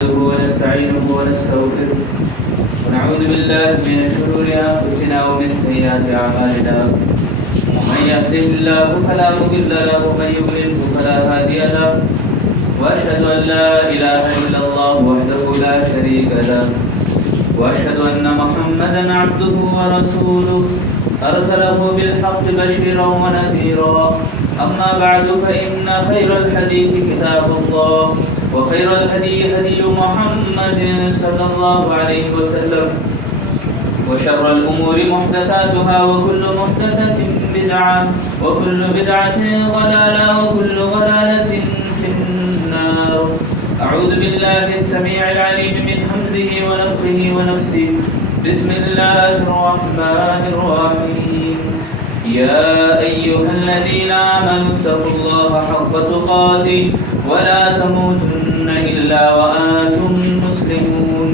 ونستعينه ونستغفره ونعوذ بالله من شرور انفسنا ومن سيئات اعمالنا من يهده الله فلا مضل له ومن يضلل فلا هادي له واشهد ان لا اله الا الله وحده لا شريك له واشهد ان محمدا عبده ورسوله ارسله بالحق بشيرا ونذيرا اما بعد فان خير الحديث كتاب الله وخير الهدي هدي محمد صلى الله عليه وسلم وشر الأمور محدثاتها وكل محدثة بدعة وكل بدعة ضلالة وكل ضلالة في النار. أعوذ بالله السميع العليم من همزه ونفخه ونفسه. بسم الله الرحمن الرحيم. يا أيها الذين آمنوا اتقوا الله حق تقاته ولا تموتن إلا وأنتم مسلمون.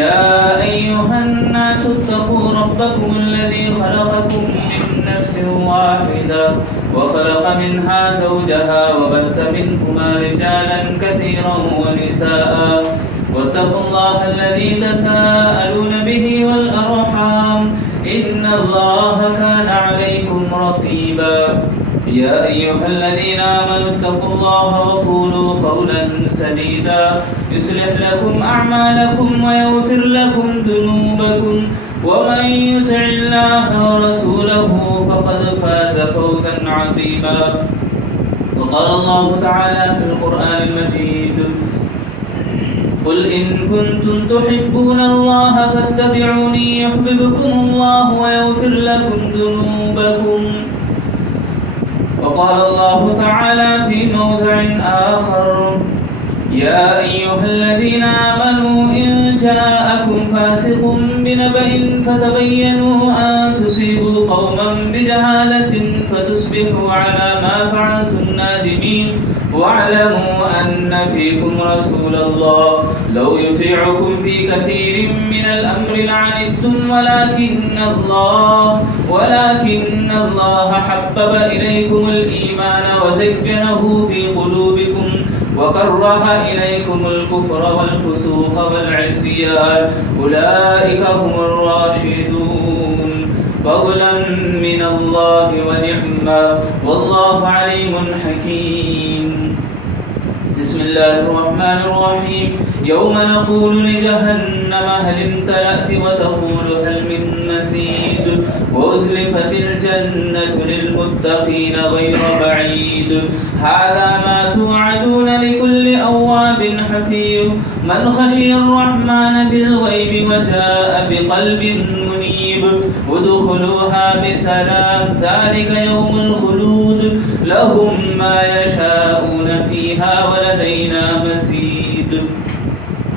يا أيها الناس اتقوا ربكم الذي خلقكم من نفس واحدة وخلق منها زوجها وبث منهما رجالا كثيرا ونساء واتقوا الله الذي تساءلون به والأرحام إن الله كان عليكم رقيبا. يا أيها الذين آمنوا اتقوا الله وقولوا قولا سديدا يصلح لكم أعمالكم ويغفر لكم ذنوبكم ومن يطع الله ورسوله فقد فاز فوزا عظيما. وقال الله تعالى في القرآن المجيد قل إن كنتم تحبون الله فاتبعوني يحببكم الله ويغفر لكم ذنوبكم. وقال الله تعالى في موضع آخر يا أيها الذين آمنوا إن جاءكم فاسق بنبأ فتبينوا أن تصيبوا قوما بجهالة فتصبحوا على ما فعلتم نادمين واعلموا أن فيكم رسول الله لو يطيعكم في كثير من الأمر لعنتم ولكن الله حبب إليكم الإيمان وزينه في قلوبكم وكره إليكم الكفر والفسوق والعصيان أولئك هم الراشدون فضلا من الله ونعما والله عليم حكيم. بسم الله الرحمن الرحيم. يوم نقول لجهنم هل امتلأت وتقول هل من مزيد وأزلفت الجنة للمتقين غير بعيد هذا ما توعدون لكل أواب حفيظ من خشي الرحمن بالغيب وجاء بقلب منيب ادخلوها بسلام ذلك يوم الخلود لهم ما يشاءون فيها ولدينا مزيد.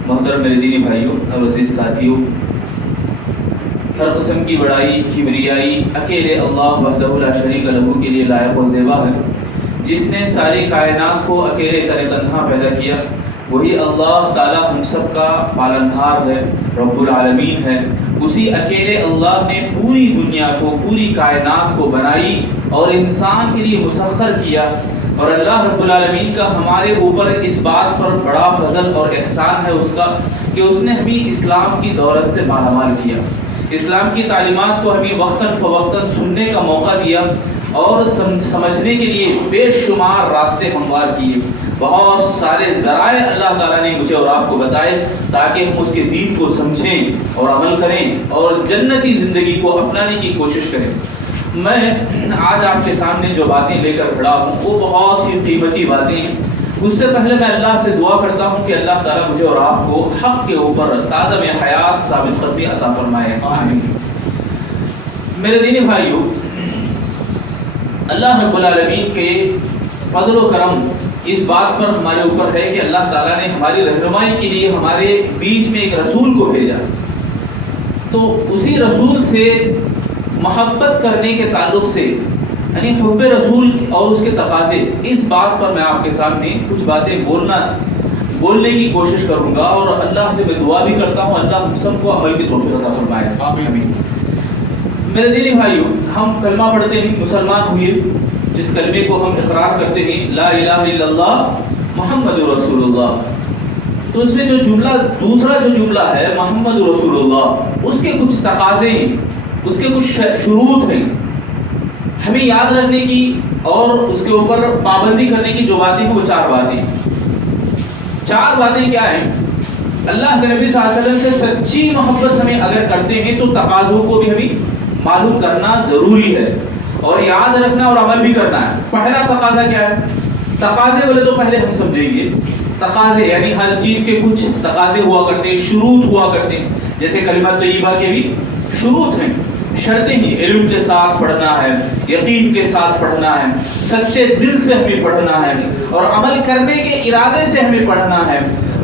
محترم میرے دینی بھائیوں اور عزیز ساتھیوں، ہر قسم کی بڑائی کبریائی اکیلے اللہ وحدہ لا شریک لہ کے لیے لائق و زیبا ہے. جس نے ساری کائنات کو اکیلے تنہا پیدا کیا وہی اللہ تعالی ہم سب کا پالنہار ہے، رب العالمین ہے. اسی اکیلے اللہ نے پوری دنیا کو، پوری کائنات کو بنائی اور انسان کے لیے مسخر کیا. اور اللہ رب العالمین کا ہمارے اوپر اس بات پر بڑا فضل اور احسان ہے اس کا کہ اس نے ہمیں اسلام کی دولت سے مالا مال کیا. اسلام کی تعلیمات کو ہمیں وقتاً فوقتاً سننے کا موقع دیا اور سمجھنے کے لیے بے شمار راستے ہموار کیے. بہت سارے ذرائع اللہ تعالیٰ نے مجھے اور آپ کو بتائے تاکہ ہم اس کے دین کو سمجھیں اور عمل کریں اور جنتی زندگی کو اپنانے کی کوشش کریں. میں آج آپ کے سامنے جو باتیں لے کر کھڑا ہوں وہ بہت ہی قیمتی باتیں ہیں. اس سے پہلے میں اللہ سے دعا کرتا ہوں کہ اللہ تعالیٰ مجھے اور آپ کو حق کے اوپر تازہ حیات ثابت قدمی عطا فرمائے. آمین. میرے دینی بھائیو، اللہ رب العالمین کے فضل و کرم اس بات پر ہمارے اوپر ہے کہ اللہ تعالیٰ نے ہماری رہنمائی کے لیے ہمارے بیچ میں ایک رسول کو بھیجا. تو اسی رسول سے محبت کرنے کے تعلق سے یعنی حب رسول اور اس کے تقاضے، اس بات پر میں آپ کے سامنے کچھ باتیں بولنے کی کوشش کروں گا اور اللہ سے میں دعا بھی کرتا ہوں اللہ ہم سب کو عمل کی توفیق عطا فرمائے. آمین. میرے دینی بھائیو، ہم کلمہ پڑھتے ہیں، مسلمان ہوئے، جس کلمے کو ہم اقرار کرتے ہیں لا الہ الا اللہ محمد رسول اللہ. تو اس میں جو جملہ دوسرا جو جملہ ہے محمد رسول اللہ، اس کے کچھ تقاضے ہیں، اس کے کچھ شروط ہیں ہمیں یاد رکھنے کی اور اس کے اوپر پابندی کرنے کی. جو باتیں ہیں وہ چار باتیں کیا ہیں؟ اللہ کے نبی صلی اللہ علیہ وسلم سے سچی محبت ہمیں اگر کرتے ہیں تو تقاضوں کو بھی ہمیں معلوم کرنا ضروری ہے اور یاد رکھنا اور عمل بھی کرنا ہے. پہلا تقاضا کیا ہے؟ تقاضے بولے تو پہلے ہم سمجھیں گے. تقاضے یعنی ہر چیز کے کچھ تقاضے ہوا کرتے ہیں، شروط ہوا کرتے ہیں. جیسے کلمہ طیبہ کے بھی شروط ہیں، شرطیں ہیں. علم کے ساتھ پڑھنا ہے، یقین کے ساتھ پڑھنا ہے، سچے دل سے ہمیں پڑھنا ہے اور عمل کرنے کے ارادے سے ہمیں پڑھنا ہے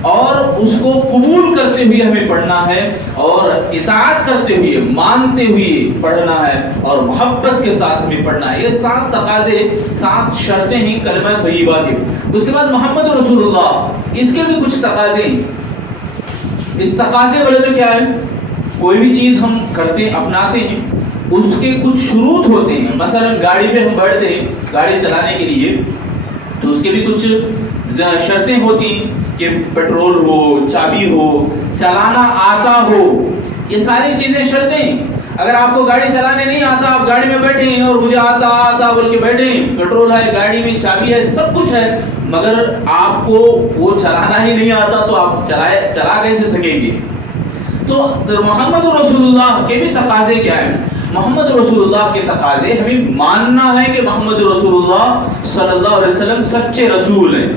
اور اس کو قبول کرتے ہوئے ہمیں پڑھنا ہے اور اطاعت کرتے ہوئے مانتے ہوئے پڑھنا ہے اور محبت کے ساتھ ہمیں پڑھنا ہے. یہ 7 تقاضے 7 شرطیں ہیں کلمہ طیبہ کے. اس کے بعد محمد رسول اللہ، اس کے بھی کچھ تقاضے ہیں. اس تقاضے بولے تو کیا ہے؟ کوئی بھی چیز ہم کرتے اپناتے ہیں اس کے کچھ شروط ہوتے ہیں. مثلا گاڑی پہ ہم بیٹھتے ہیں گاڑی چلانے کے لیے تو اس کے بھی کچھ شرطیں ہوتی ہیں کہ پیٹرول ہو، چابی ہو، چلانا آتا ہو. یہ ساری چیزیں شرطیں. اگر آپ کو گاڑی چلانے نہیں آتا، آپ گاڑی میں بیٹھے ہیں اور مجھے آتا بول کے بیٹھے ہیں، پیٹرول ہے، گاڑی میں چابی ہے، سب کچھ ہے، مگر آپ کو وہ چلانا ہی نہیں آتا تو آپ چلا کیسے سکیں گے؟ تو محمد رسول اللہ کے بھی تقاضے کیا ہیں؟ محمد رسول اللہ کے تقاضے ہمیں ماننا ہے کہ محمد رسول اللہ صلی اللہ علیہ وسلم سچے رسول ہیں،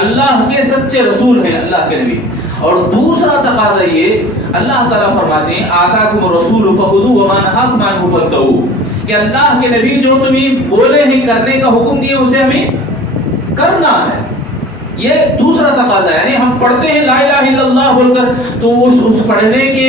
اللہ کے سچے رسول ہیں، اللہ کے نبی. اور دوسرا تقاضا یہ اللہ تعالیٰ فرماتے ہیں آتاکم الرسول فخذوہ وما نہاکم عنہ فانتہوا، کہ اللہ کے نبی جو تمہیں بولے ہیں کرنے کا حکم دیے اسے ہمیں کرنا ہے. یہ دوسرا تقاضا ہے. یعنی ہم پڑھتے ہیں لا الہ الا اللہ بول کر تو اس پڑھنے کے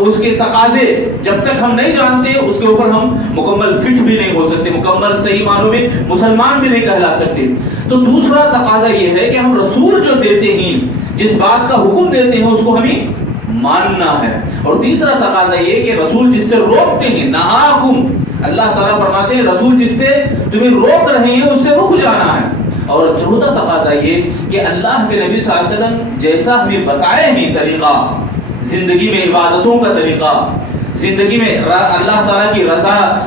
اس کے تقاضے جب تک ہم نہیں جانتے اس کے اوپر ہم مکمل فٹ بھی نہیں ہو سکتے، مکمل صحیح معنوں میں مسلمان بھی نہیں کہلا سکتے. تو دوسرا تقاضا یہ ہے کہ ہم رسول جو دیتے ہیں، جس بات کا حکم دیتے ہیں اس کو ہمیں ماننا ہے. اور تیسرا تقاضا یہ کہ رسول جس سے روکتے ہیں نہاکم، اللہ تعالیٰ فرماتے ہیں رسول جس سے تمہیں روک رہے ہیں اس سے رک جانا ہے. اور چوتھا تقاضا یہ کہ اللہ کے نبی صلی اللہ علیہ وسلم جیسا ہمیں بتائے ہیں طریقہ زندگی میں، عبادتوں کا طریقہ، زندگی میں اللہ تعالیٰ کی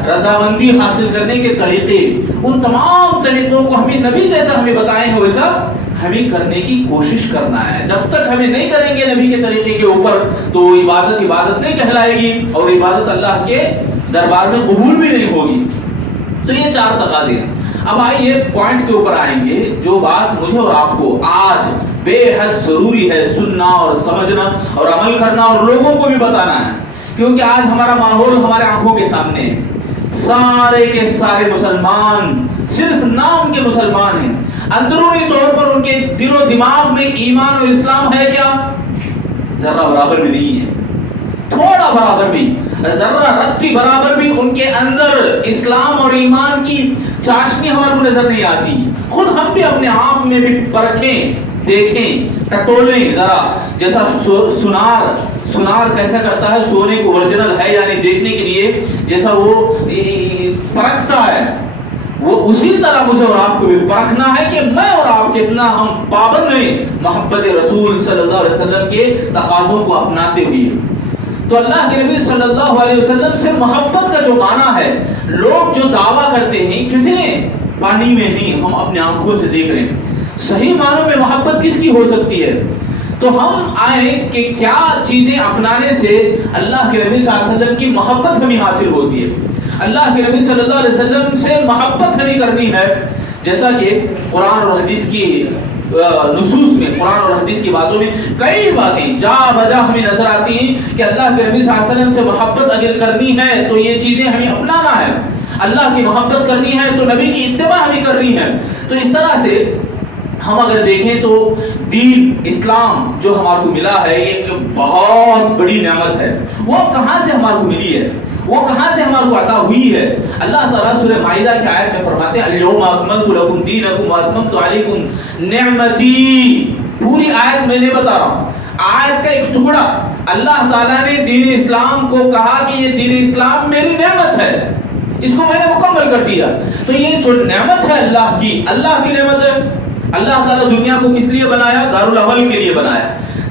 رضامندی حاصل کرنے کے طریقے، ان تمام طریقوں کو ہمیں نبی جیسا ہمیں بتائے ہیں ویسا ہمیں کرنے کی کوشش کرنا ہے. جب تک ہمیں نہیں کریں گے نبی کے طریقے کے اوپر تو عبادت نہیں کہلائے گی اور عبادت اللہ کے دربار میں قبول بھی نہیں ہوگی. تو یہ 4 تقاضے ہیں. اب آئیے پوائنٹ کے اوپر آئیں گے. جو بات مجھے اور آپ کو آج بے حد ضروری ہے سننا اور سمجھنا اور عمل کرنا اور لوگوں کو بھی بتانا ہے، کیونکہ آج ہمارا ماحول ہمارے آنکھوں کے سامنے ہے. سارے کے سارے مسلمان صرف نام کے مسلمان ہیں، اندرونی طور پر ان کے دل و دماغ میں ایمان و اسلام ہے کیا؟ ذرہ برابر بھی نہیں ہے، تھوڑا برابر بھی، ذرہ رتی برابر بھی ان کے اندر اسلام اور ایمان کی چاشنی ہمارے کو نظر نہیں آتی. خود ہم بھی اپنے آپ میں بھی پرکھیں، دیکھیں، ٹٹولیں ذرا. جیسا سنار کیسا کرتا ہے سونے کو اوریجنل ہے یعنی دیکھنے کے لیے، جیسا وہ پرکھتا ہے، وہ اسی طرح مجھے اور آپ کو بھی پرکھنا ہے کہ میں اور آپ کتنا ہم پابند ہیں محبت رسول صلی اللہ علیہ وسلم کے تقاضوں کو اپناتے ہوئے. تو اللہ کے نبی صلی اللہ علیہ وسلم سے محبت کا جو معنی ہے، لوگ جو دعویٰ کرتے ہیں کتنے پانی میں نہیں، ہم اپنے آنکھوں سے دیکھ رہے ہیں. صحیح معنوں میں محبت کس کی ہو سکتی ہے؟ تو ہم آئیں کہ کیا چیزیں اپنانے سے اللہ کے نبی صلی اللہ علیہ وسلم کی محبت ہمیں حاصل ہوتی ہے. اللہ کے نبی صلی اللہ علیہ وسلم سے محبت ہمیں کرنی ہے. جیسا کہ قرآن اور حدیث کی نصوص میں، قرآن اور حدیث کی باتوں میں کئی باتیں جا بجا ہمیں نظر آتی ہیں کہ اللہ کے نبی صلی اللہ علیہ وسلم سے محبت اگر کرنی ہے تو یہ چیزیں ہمیں اپنانا ہے. اللہ کی محبت کرنی ہے تو نبی کی اتباع ہمیں کرنی ہے. تو اس طرح سے ہم اگر دیکھیں تو دین اسلام جو ہمارے کو ملا ہے یہ ایک بہت بڑی نعمت ہے. وہ کہاں سے ہمارے کو ملی ہے؟ وہ کہاں سے ہمارے کو عطا ہوئی ہے؟ اللہ تعالیٰ سورہ مائدہ کی آیت میں فرماتے ہیں الیوم اکملت لکم دینکم واتممت علیکم نعمتی. پوری آیت میں نہیں بتا رہا ہوں، آیت کا ایک ٹکڑا. اللہ تعالیٰ نے دین اسلام کو کہا کہ یہ دین اسلام میری نعمت ہے، اس کو میں نے مکمل کر دیا. تو یہ جو نعمت ہے اللہ کی نعمت ہے. اللہ تعالیٰ دنیا کو کس لیے بنایا؟ دارالعمل کے لیے بنایا.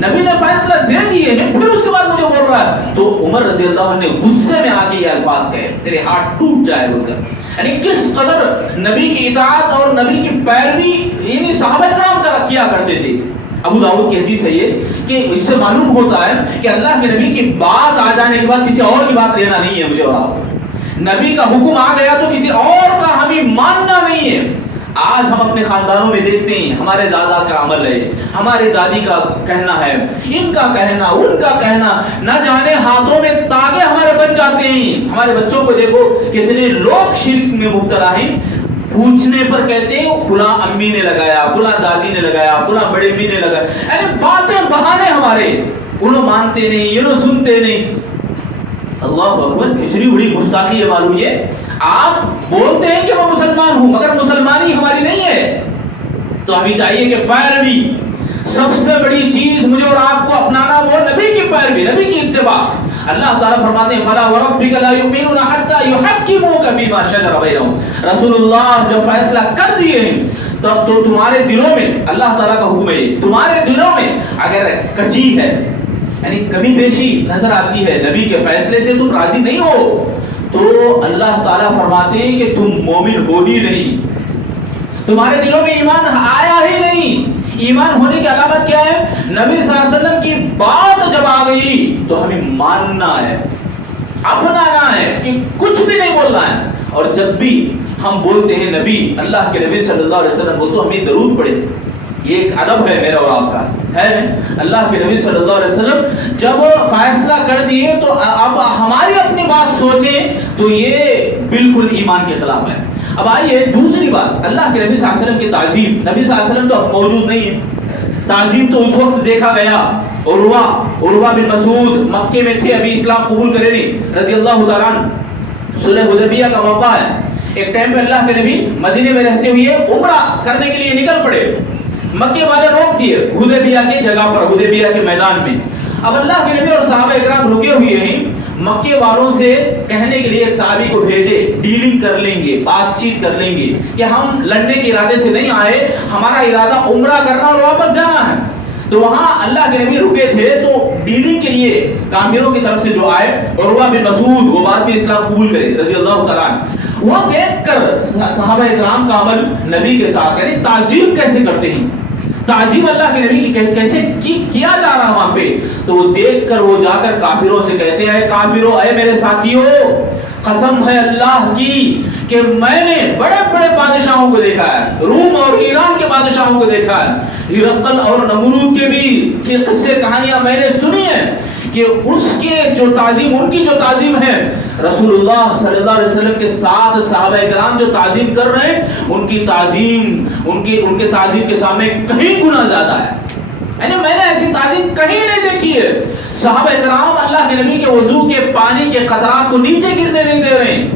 نبی نے فیصلہ دے دیے ہیں پھر اس کے بعد مجھے بول رہا ہے. تو عمر رضی اللہ عنہ نے غصے میں آ کے یہ الفاظ کہے تیرے ہاتھ ٹوٹ جائے بول کر. یعنی کس قدر نبی کی اطاعت اور نبی کی پیروی یعنی صحابہ کرام کیا کرتے تھے. ابو داؤد کی حدیث ہے یہ کہ اس سے معلوم ہوتا ہے کہ اللہ کے نبی کی بات آ جانے کے بعد کسی اور کی بات لینا نہیں ہے مجھے اور آپ. نبی کا حکم آ گیا تو کسی اور کا ہمیں ماننا نہیں ہے. آج ہم اپنے خاندانوں میں دیکھتے ہیں ہمارے دادا کا عمل ہے, ہمارے دادی کا کہنا ہے, ان کا کہنا, ان کا کہنا, نہ جانے ہاتھوں میں تاگے ہمارے بن جاتے ہیں. ہمارے بچوں کو دیکھو کتنے لوگ شرک میں مبتلا ہیں. پوچھنے پر کہتے ہیں فلاں امی نے لگایا, فلاں دادی نے لگایا, فلاں بڑی امی نے لگایا. یعنی باتیں بہانے ہمارے, انہوں مانتے نہیں, انہوں سنتے نہیں. اللہ اکبر, کتنی بڑی گستاخی ہے معلوم. یہ آپ بولتے ہیں کہ میں مسلمان ہوں مگر مسلمانی ہماری نہیں ہے. تو ہمیں چاہیے کہ پیروی سب سے بڑی چیز مجھے اور آپ کو اپنانا وہ نبی کی پیروی, نبی کی اتباع. اللہ تعالیٰ فرماتے ہیں فَلَا وَرَبِّكَ لَا يُؤْمِنُونَ حَتَّى يُحَكِّمُوكَ فِي مَا شَجَرَ بَيْنَهُمْ. رسول اللہ جب فیصلہ کر دیے ہیں تو تمہارے دلوں میں, اللہ تعالیٰ کا حکم ہے, تمہارے دلوں میں اگر کجی ہے یعنی کمی بیشی نظر آتی ہے, نبی کے فیصلے سے تم راضی نہیں ہو, تو اللہ تعالیٰ فرماتے ہیں کہ تم مومن ہو ہی نہیں, تمہارے دلوں میں ایمان آیا ہی نہیں. ایمان ہونے کی علامت کیا ہے؟ نبی صلی اللہ علیہ وسلم کی بات جب آ گئی تو ہمیں ماننا ہے, اپنانا ہے, کہ کچھ بھی نہیں بولنا ہے. اور جب بھی ہم بولتے ہیں نبی, اللہ کے نبی صلی اللہ علیہ وسلم بولتے ہمیں درود پڑھے. یہ ایک ادب ہے میرا اور آپ کا, ہے نا؟ اللہ کے نبی صلی اللہ علیہ وسلم جب فیصلہ کر دیے تو اب ہماری اپنی بات سوچیں تو یہ بالکل ایمان کے خلاف ہے. اب آئیے دوسری بات, اللہ کے نبی صلی اللہ علیہ وسلم کی تعظیم. نبی صلی اللہ علیہ وسلم تو اب موجود نہیں ہے, تعظیم تو اس وقت دیکھا گیا. عروہ بن مسعود مکے میں تھے, ابھی اسلام قبول کرے نہیں, رضی اللہ تعالیٰ عنہ. صلح حدیبیہ کا موقع ہے, ایک ٹائم پہ اللہ کے نبی مدینے میں رہتے ہوئے عمرہ کرنے کے لیے نکل پڑے. مکے والے روک دیے حدیبیہ کی جگہ پر, حدیبیہ کے میدان میں. اب اللہ کے نبی اور صحابہ اکرام رکے ہوئے ہیں. مکے والوں سے کہنے کے لیے ایک صحابی کو بھیجے, ڈیلنگ کر لیں گے, بات چیت کر لیں گے کہ ہم لڑنے کے ارادے سے نہیں آئے, ہمارا ارادہ عمرہ کرنا اور واپس جانا ہے. تو وہاں اللہ کے نبی رکے تھے, تو ڈیلنگ کے لیے کافروں کی طرف سے جو آئے, عروہ بن مسعود, وہ بعد میں اسلام قبول کرے رضی اللہ تعالیٰ عنہ. وہ دیکھ کر صحابہ اکرام کا عمل نبی کے ساتھ, یعنی تعظیم کیسے کرتے ہیں, تعظیم اللہ کے نبی کی کیسے کیا جا رہا وہاں پہ, تو وہ دیکھ کر وہ جا کر کافروں سے کہتے ہیں کافروں, اے میرے ساتھیوں, قسم ہے اللہ کی کہ میں نے بڑے بڑے بادشاہوں کو دیکھا ہے, روم اور ایران کے بادشاہوں کو دیکھا ہے, ہرقل اور نمرود کے بھی قصے کہانیاں میں نے سنی ہیں کہ اس کے جو تعظیم, ان کی جو تعظیم ہے, رسول اللہ صلی اللہ علیہ وسلم کے ساتھ صحابہ کرام جو تعظیم کر رہے ہیں, ان کی تعظیم ان کے تعظیم کے سامنے کہیں گنا زیادہ ہے. یعنی میں نے ایسی تعظیم کہیں نہیں دیکھی ہے. صحابہ کرام اللہ کے نبی کے وضو کے پانی کے قطرات کو نیچے گرنے نہیں دے رہے ہیں.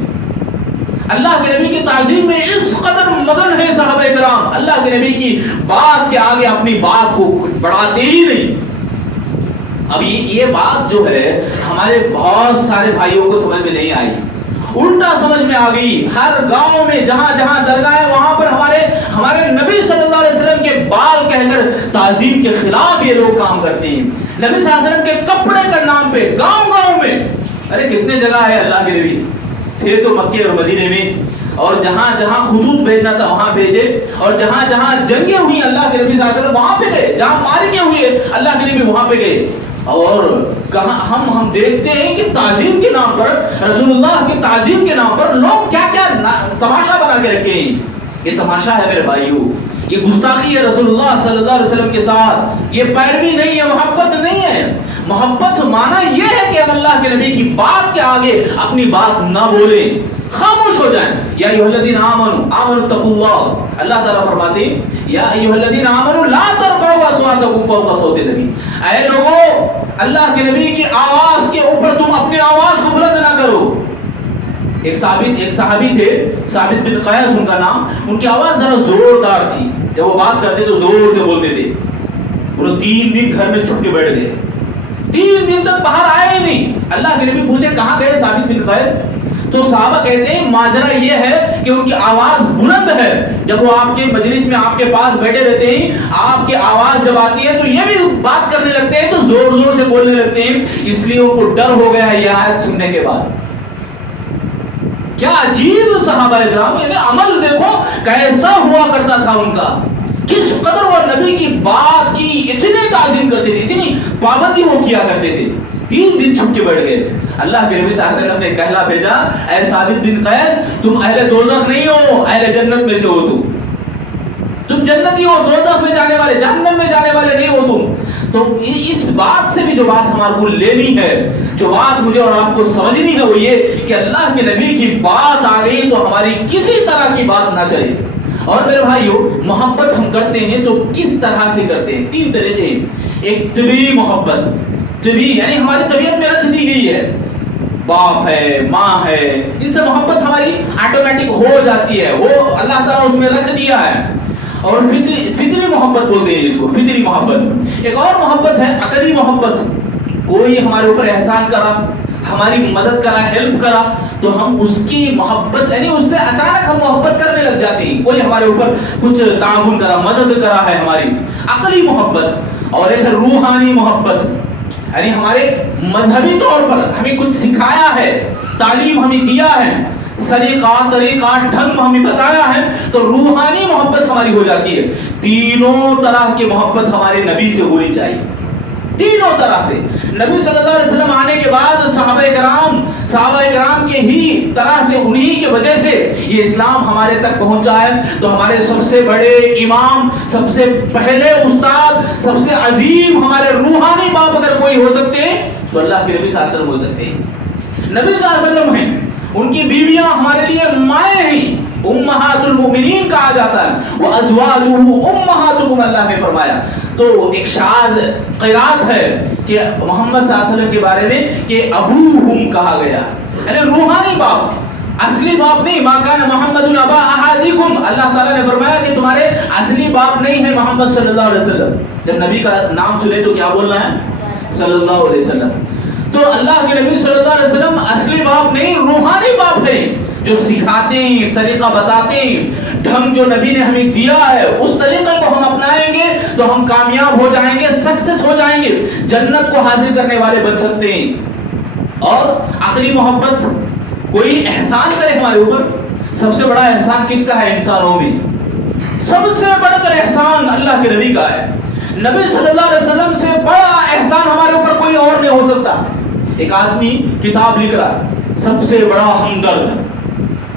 اللہ کے نبی کی تعظیم میں اس قدر مگن ہے صحابہ کرام, اللہ کے نبی کی بات کے آگے اپنی بات کو بڑھاتے ہی نہیں. اب یہ بات جو ہے ہمارے بہت سارے بھائیوں کو سمجھ میں نہیں آئی, الٹا سمجھ میں آ گئی. ہر گاؤں میں جہاں جہاں درگاہ ہے وہاں پر ہمارے نبی صلی اللہ علیہ وسلم کے بال کہہ کر تعظیم کے خلاف یہ لوگ کام کرتے ہیں. نبی صلی اللہ علیہ وسلم کے کپڑے کا نام پہ گاؤں گاؤں میں, ارے کتنے جگہ ہے اللہ کے نبی تھے تو مکے اور مدینے میں, اور جہاں جہاں خطوط بھیجنا تھا وہاں بھیجے, اور جہاں جہاں جنگیں ہوئی اللہ کے نبی صلی اللہ علیہ وسلم وہاں پہ گئے, جہاں مارکیں ہوئی اللہ کے نبی وہاں پہ گئے. اور کہاں ہم دیکھتے ہیں کہ تعظیم کے نام پر, رسول اللہ کی تعظیم کے نام پر لوگ کیا کیا تماشا بنا کے رکھے ہیں. یہ تماشا ہے میرے بھائیوں, یہ گستاخی ہے رسول اللہ صلی اللہ علیہ وسلم کے ساتھ, یہ پیروی نہیں ہے, محبت نہیں ہے. محبت معنی یہ ہے کہ ہم اللہ کے نبی کی بات کے آگے اپنی بات نہ بولیں, خاموش ہو جائیں. یا ایھا الذین آمنوا اتقوا اللہ, اللہ تعالیٰ فرماتے ہیں یا ایھا الذین آمنوا لا ترفعوا اصواتکم فوق صوت النبی, اے لوگوں اللہ کے نبی کی آواز کے اوپر تم اپنی آواز کو بلند نہ کرو. ایک صحابی تھے, ثابت بن قیس ان کا نام, ان کی آواز ذرا زوردار تھی, جب وہ بات کرتے تو زور سے بولتے تھے. وہ 3 دن گھر میں چھپ کے بیٹھ گئے, 3 دن تک باہر آئے ہی نہیں. اللہ کے نبی پوچھے کہاں گئے ثابت بن قیس, تو صحابہ کہتے ہیں ماجرا یہ ہے کہ ان کی آواز بلند ہے، جب وہ آپ کے مجلس میں آپ کے پاس بیٹھے رہتے ہیں، آپ کی آواز جب آتی ہے تو یہ بھی بات کرنے لگتے ہیں، تو زور زور سے بولنے لگتے ہیں، اس لیے ان کو ڈر ہو گیا ہے یہ آیت سننے کے بعد۔ کیا عجیب صحابہ کرام، یعنی عمل دیکھو کیسا ہوا کرتا تھا ان کا، کس قدر وہ نبی کی بات کی اتنی تعظیم کرتے تھے، اتنی پابندی وہ کیا کرتے تھے۔ 3 دن چھپ کے بیٹھ گئے، اللہ کے نبی صلی اللہ علیہ وسلم نے کہلا بھیجا، اے ثابت بن قیس تم اہل دوزخ نہیں ہو، اہل جنت میں سے ہو، تم جنتی ہو، دوزخ میں جانے والے، جہنم میں جانے والے نہیں ہو تم۔ تو اس بات سے بھی جو بات ہمارے کو لینی ہے، جو بات مجھے اور آپ کو سمجھنی ہے وہ یہ کہ اللہ کے نبی کی بات آ گئی تو ہماری کسی طرح کی بات نہ چلے۔ اور میرے بھائیو، محبت ہم کرتے ہیں تو کس طرح سے کرتے ہیں؟ 3 طریقے ہیں۔ ایک طبعی محبت، طبعی یعنی ہماری طبیعت میں رکھ دی گئی ہے، باپ ہے، ماں ہے، ان سے محبت ہماری آٹومیٹک ہو جاتی ہے، وہ اللہ تعالیٰ اس میں رکھ دیا ہے۔ اور فطری محبت بولتے ہیں اس کو، فطری محبت۔ ایک اور محبت ہے عقلی محبت، کوئی ہمارے اوپر احسان کرا، ہماری مدد کرا، ہیلپ کرا تو ہم اس کی محبت یعنی اس سے اچانک ہم محبت کرنے لگ جاتے ہیں، کوئی ہمارے اوپر کچھ تعاون کرا، مدد کرا ہے، ہماری عقلی محبت۔ اور ایک ہے روحانی محبت، یعنی ہمارے مذہبی طور پر ہمیں کچھ سکھایا ہے، تعلیم ہمیں دیا ہے، سلیقہ طریقہ ڈھنگ ہمیں بتایا ہے، تو روحانی محبت ہماری ہو جاتی ہے۔ تینوں طرح کی محبت ہمارے نبی سے ہونی چاہیے، تینوں طرح سے۔ نبی صلی اللہ علیہ وسلم آنے کے بعد صحابہ کرام کے ہی طرح سے، انہی کی وجہ سے یہ اسلام ہمارے تک پہنچا ہے۔ تو ہمارے سب سے بڑے امام، سب سے پہلے استاد، سب سے عظیم ہمارے روحانی باپ اگر کوئی ہو سکتے ہیں تو اللہ کے نبی صلی اللہ علیہ وسلم ہو سکتے ہیں۔ نبی صلی اللہ علیہ وسلم ہیں، ان کی بیویاں ہمارے لیے مائیں ہیں، امہات المؤمنین کہا جاتا ہے، وَأَزْوَاجُهُ أُمَّهَاتُكُمْ اللہ نے فرمایا۔ تو ایک شاذ قرات ہے کہ محمد صلی اللہ علیہ وسلم کے بارے میں کہ ابوہم کہا گیا، یعنی روحانی باپ، اصلی باپ نہیں۔ مَا كَانَ مُحَمَّدٌ أَبَا أَحَدِكُمْ، اللہ تعالیٰ نے فرمایا کہ تمہارے اصلی باپ نہیں ہے محمد صلی اللہ علیہ وسلم۔ جب نبی کا نام سنے تو کیا بولنا ہے؟ صلی اللہ علیہ وسلم۔ تو اللہ کے نبی صلی اللہ علیہ وسلم اصلی باپ نہیں، روحانی باپ ہے، جو سکھاتے ہیں، طریقہ بتاتے ہیں، ڈھنگ جو نبی نے ہمیں دیا ہے اس طریقے کو ہم اپنائیں گے تو ہم کامیاب ہو جائیں گے، سکسیس ہو جائیں گے، جنت کو حاصل کرنے والے بن سکتے ہیں۔ اور عقلی محبت، کوئی احسان کرے ہمارے اوپر، سب سے بڑا احسان کس کا ہے؟ انسانوں میں سب سے بڑھ کر احسان اللہ کے نبی کا ہے۔ نبی صلی اللہ علیہ وسلم سے بڑا احسان ہمارے اوپر کوئی اور نہیں ہو سکتا۔ ایک آدمی کتاب لکھ رہا ہے، سب سے بڑا ہمدرد،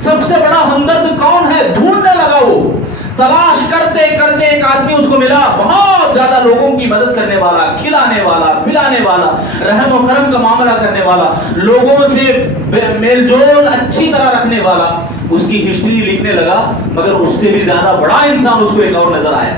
سب سے بڑا ہمدرد کون ہے؟ ڈھونڈنے لگا، وہ تلاش کرتے کرتے ایک آدمی اس کو ملا، بہت زیادہ لوگوں کی مدد کرنے والا، کھلانے والا، پلانے والا، رحم و کرم کا معاملہ کرنے والا، لوگوں سے میل جول اچھی طرح رکھنے والا۔ اس کی ہسٹری لکھنے لگا، مگر اس سے بھی زیادہ بڑا انسان اس کو ایک اور نظر آیا۔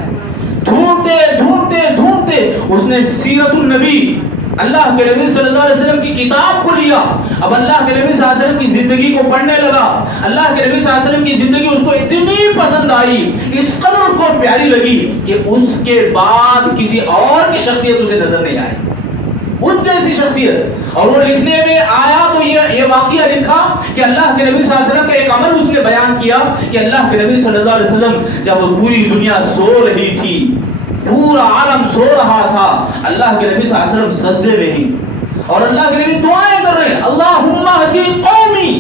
ڈھونڈتے ڈھونڈتے ڈھونڈتے اس نے سیرت النبی، اللہ کے نبی صلی اللہ علیہ وسلم کی کتاب کو لیا۔ اب اللہ کے نبی صلی اللہ علیہ وسلم کی زندگی کو پڑھنے لگا۔ اللہ کے نبی صلی اللہ علیہ وسلم کی زندگی اس کو اتنی پسند آئی، اس قدر اس کو پیاری لگی کہ اس کے بعد کسی اور کی شخصیت اسے نظر نہیں آئی، ان جیسی شخصیت۔ اور وہ لکھنے میں آیا تو یہ واقعہ لکھا کہ اللہ کے نبی صلی اللہ علیہ وسلم کا ایک عمل اس نے بیان کیا کہ اللہ کے نبی صلی اللہ علیہ وسلم جب پوری دنیا سو رہی تھی، پورا عالم سو رہا تھا، اللہ کے نبی صلی اللہ علیہ وسلم سجدے میں ہی، اور اللہ کے نبی دعائیں کر رہے ہیں، اللہم اہدی قومی،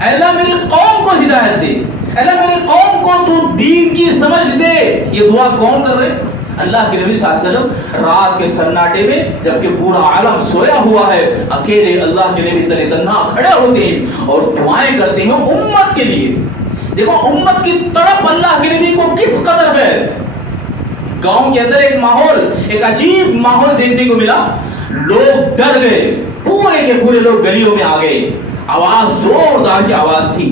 اے اللہ میری قوم کو ہدایت دے، اے اللہ میری قوم کو تو دین کی سمجھ دے۔ یہ دعا کون کر رہے ہیں؟ اللہ کے نبی صلی اللہ علیہ وسلم رات کے سناٹے میں، جبکہ پورا عالم سویا ہوا ہے، اکیلے اللہ کے نبی تنے تنہا کھڑے ہوتے ہیں اور دعائیں کرتے ہیں امت کے لیے۔ دیکھو امت کی تڑپ اللہ کے نبی کو کس قدر ہے۔ گاؤں کے اندر ایک ماحول، ایک عجیب ماحول دیکھنے کو ملا، لوگ ڈر گئے، پورے کے پورے لوگ گلیوں میں آ گئے، آواز زوردار کی آواز تھی،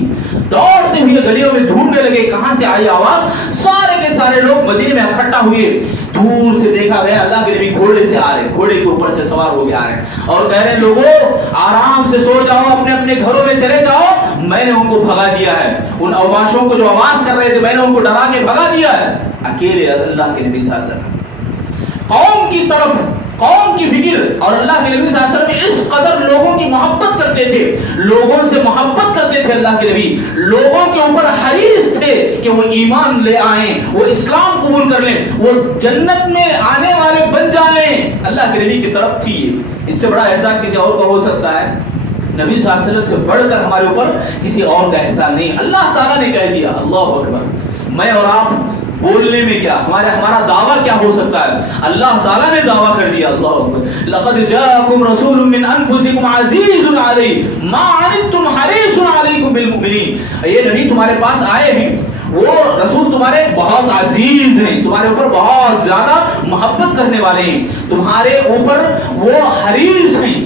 دوڑتے ہوئے گلیوں میں ڈھونڈنے لگے کہاں سے آئی آواز۔ سارے کے سارے لوگ مدینے میں اکٹھا ہوئے، دور سے دیکھا گیا اللہ کے نبی گھوڑے سے آ رہے، گھوڑے کے اوپر سے سوار ہو کے آ رہے ہیں اور کہہ رہے ہیں لوگوں آرام سے سو جاؤ، اپنے اپنے گھروں میں چلے جاؤ، میں نے ان کو بھگا دیا ہے، ان اوباشوں کو جو آواز کر رہے تھے میں نے ان کو ڈرا کے بھگا دیا ہے۔ اکیلے اللہ کے نبی صلی اللہ علیہ وسلم، قوم کی طرف، قوم کی فکر، اور اللہ کے نبی صلی اللہ علیہ وسلم اس قدر لوگوں کی محبت کرتے تھے، لوگوں سے محبت کرتے تھے اللہ کے نبی، لوگوں کے اوپر حریص تھے کہ وہ ایمان لے آئیں، وہ اسلام قبول کر لیں، وہ جنت میں آنے والے بن جائیں، اللہ کے نبی کی طرف تھی یہ۔ اس سے بڑا احسان کسی اور کا ہو سکتا ہے؟ نبی صلی اللہ علیہ وسلم سے بڑھ کر ہمارے اوپر کسی اور کا احسان نہیں۔ اللہ تعالیٰ نے کہہ دیا، اللہ اکبر۔ میں اور آپ بولنے میں کیا، ہمارا دعویٰ کیا ہو سکتا ہے؟ اللہ تعالیٰ نے دعویٰ کر دیا، اللہ اکبر۔ لقد جاءکم رسول من انفسکم عزیز علیہ ما عنتم حریص علیکم بالمؤمنین۔ یہ نبی تمہارے پاس آئے ہیں، وہ رسول تمہارے بہت عزیز ہیں، تمہارے اوپر بہت زیادہ محبت کرنے والے ہیں، تمہارے اوپر وہ حریص ہیں۔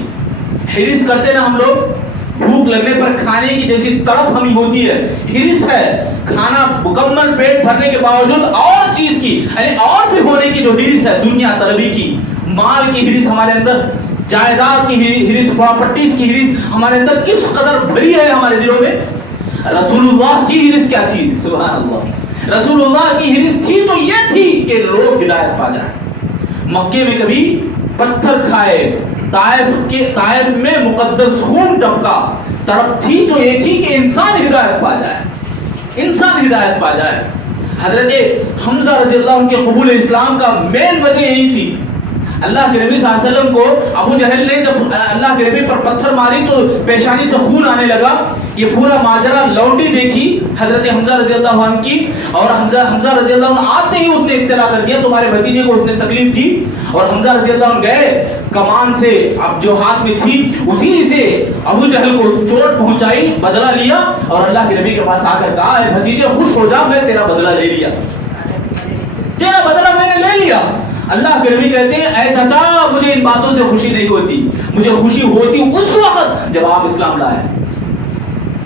حرص کرتے نا ہم لوگ، بھوک لگنے پر کھانے کی جیسی تڑپ ہمیں ہوتی ہے، حرص ہے کھانا مکمل پیٹ بھرنے کے باوجود اور چیز کی، یعنی اور بھی ہونے کی جو حرص ہے، دنیا طلبی کی، مال کی حرص ہمارے اندر، جائیداد کی حرص، پراپرٹیز کی حرص ہمارے اندر کس قدر بھری ہے ہمارے دلوں میں۔ رسول اللہ کی حرص کیا تھی؟ سبحان اللہ، رسول اللہ کی حرص تھی تو یہ تھی کہ لوگ ہدایت پا جائیں۔ مکے میں کبھی پتھر کھائے، طائف میں مقدس خون ٹپکا، تڑپ تھی تو یہ تھی کہ انسان ہدایت پا جائے، انسان ہدایت پا جائے۔ حضرت حمزہ رضی اللہ عنہ کے قبول اسلام کا مین وجہ یہی تھی۔ اللہ کے نبی صلی اللہ علیہ وسلم کو ابو جہل نے جب اللہ کے نبی پر پتھر ماری تو پیشانی سے خون آنے لگا، یہ پورا ماجرا لونڈی دیکھی حضرت حمزہ رضی اللہ عنہ کی، اور حمزہ رضی اللہ عنہ آتے ہی اس نے اطلاع کر دیا تمہارے بھتیجے کو اس نے تکلیف دی، اور حمزہ رضی اللہ عنہ گئے کمان سے، اب جو ہاتھ میں تھی اسی سے ابو جہل کو چوٹ پہنچائی، بدلہ لیا، اور اللہ کے نبی کے پاس آ کر کہا اے بھتیجے خوش ہو جا، میں تیرا بدلہ لے لیا، تیرا بدلہ میں نے لے لیا۔ اللہ کے نبی کہتے ہیں اے چچا مجھے ان باتوں سے خوشی نہیں ہوتی، مجھے خوشی ہوتی اس وقت جب آپ اسلام لائے،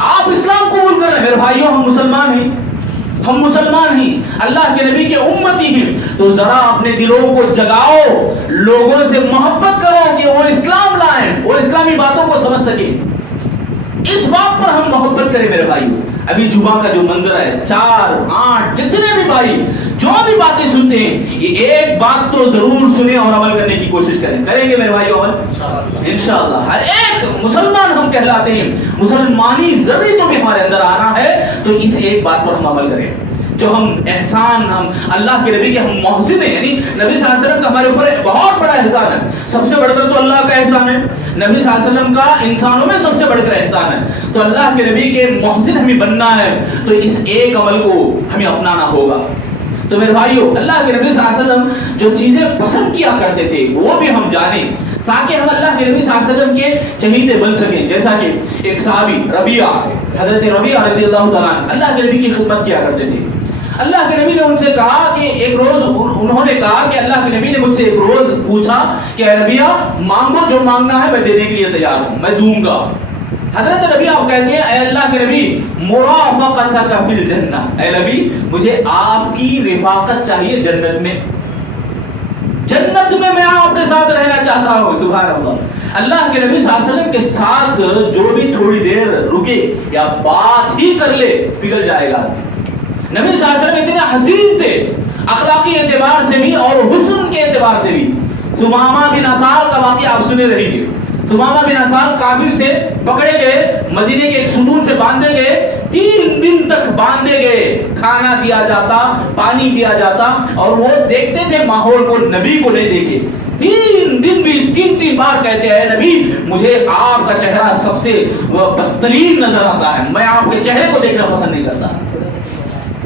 آپ اسلام قبول کر رہے ہیں۔ میرے بھائیوں ہم مسلمان ہیں، ہم مسلمان ہیں، اللہ کے نبی کے امتی ہیں، تو ذرا اپنے دلوں کو جگاؤ، لوگوں سے محبت کرو کہ وہ اسلام لائیں، وہ اسلامی باتوں کو سمجھ سکیں، اس بات پر ہم محبت کریں میرے بھائیوں۔ ابھی جمعہ کا جو منظر ہے، 4 8 جتنے بھی بھائی جو بھی باتیں سنتے ہیں، یہ ایک بات تو ضرور سنیں اور عمل کرنے کی کوشش کریں گے میرے بھائیو عمل انشاءاللہ۔ ہر ایک مسلمان ہم کہلاتے ہیں، مسلمانی ضروری تو بھی ہمارے اندر آنا ہے، تو اس ایک بات پر ہم عمل کریں، جو ہم احسان، ہم اللہ کے نبی کے ہم محسن ہیں، یعنی نبی صلی اللہ علیہ وسلم کا ہمارے اوپر بہت بڑا احسان ہے، سب سے بڑھ کر تو اللہ کا احسان ہے، نبی صلی اللہ علیہ وسلم کا انسانوں میں سب سے بڑھ کر احسان ہے، تو اللہ کے نبی کے محسن ہمیں بننا ہے، تو اس ایک عمل کو ہمیں اپنانا ہوگا۔ تو میرے بھائیو اللہ کے نبی صلی اللہ علیہ وسلم جو چیزیں پسند کیا کرتے تھے وہ بھی ہم جانیں، تاکہ ہم اللہ کے نبی صلی اللہ علیہ وسلم کے چہیتے بن سکیں۔ جیسا کہ ایک صحابی ربیعہ، حضرت ربیعہ رضی اللہ تعالیٰ عنہ اللہ کے نبی کی خدمت کیا کرتے تھے۔ اللہ کے نبی نے ان سے کہا کہ ایک روز انہوں نے کہا کہ اللہ کے نبی نے مجھ سے ایک روز پوچھا کہ اے ربیعہ مانگو جو مانگنا ہے میں دینے کے لیے تیار ہوں، میں دوں گا۔ حضرت نبی آپ کہتے ہیں اے اللہ کے نبی مرافقتک فی الجنہ، اے نبی مجھے آپ کی رفاقت چاہیے جنت میں، جنت میں میں آپ کے ساتھ رہنا چاہتا ہوں۔ سبحان اللہ، اللہ کے نبی صلی اللہ علیہ وسلم کے ساتھ جو بھی تھوڑی دیر رکے یا بات ہی کر لے پگھل جائے گا۔ نبی صلی اللہ علیہ وسلم اتنے حسین تھے اخلاقی اعتبار سے بھی اور حسن کے اعتبار سے بھی۔ ثمامہ بن عثال کا واقعہ آپ سنے رہیں گے، ثمامہ بن عثال کافر تھے، پکڑے گئے، مدینے کے ایک ستون سے باندھے گئے، 3 دن تک باندھے گئے، کھانا دیا جاتا، پانی دیا جاتا، اور وہ دیکھتے تھے ماحول کو، نبی کو نہیں دیکھے۔ 3 دن بھی 3 بار کہتے ہیں نبی مجھے آپ کا چہرہ سب سے بہترین نظر آتا ہے، میں آپ کے چہرے کو دیکھنا پسند نہیں کرتا۔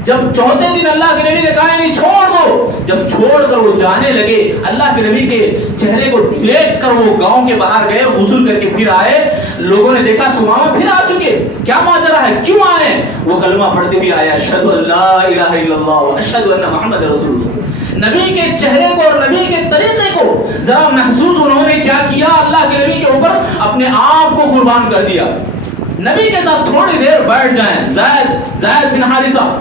جب 4تھے دن اللہ کے نبی نے کہا نہیں چھوڑ دو، جب چھوڑ کر وہ جانے لگے، اللہ کے نبی کے چہرے کو دیکھ کر وہ گاؤں کے باہر گئے، غسل کر کے پھر آئے، لوگوں نے دیکھا ثمامہ پھر آ چکے، کیا ماجرا ہے، کیوں آئے؟ وہ کلمہ پڑھتے ہوئے آیا اشہد ان لا الہ الا اللہ واشہد ان محمد رسول اللہ۔ نبی کے چہرے کو اور نبی کے طریقے کو ذرا محسوس انہوں نے کیا کیا، اللہ کے نبی کے اوپر اپنے آپ کو قربان کر دیا۔ نبی کے ساتھ تھوڑی دیر بیٹھ جائیں۔ زید بن حارثہ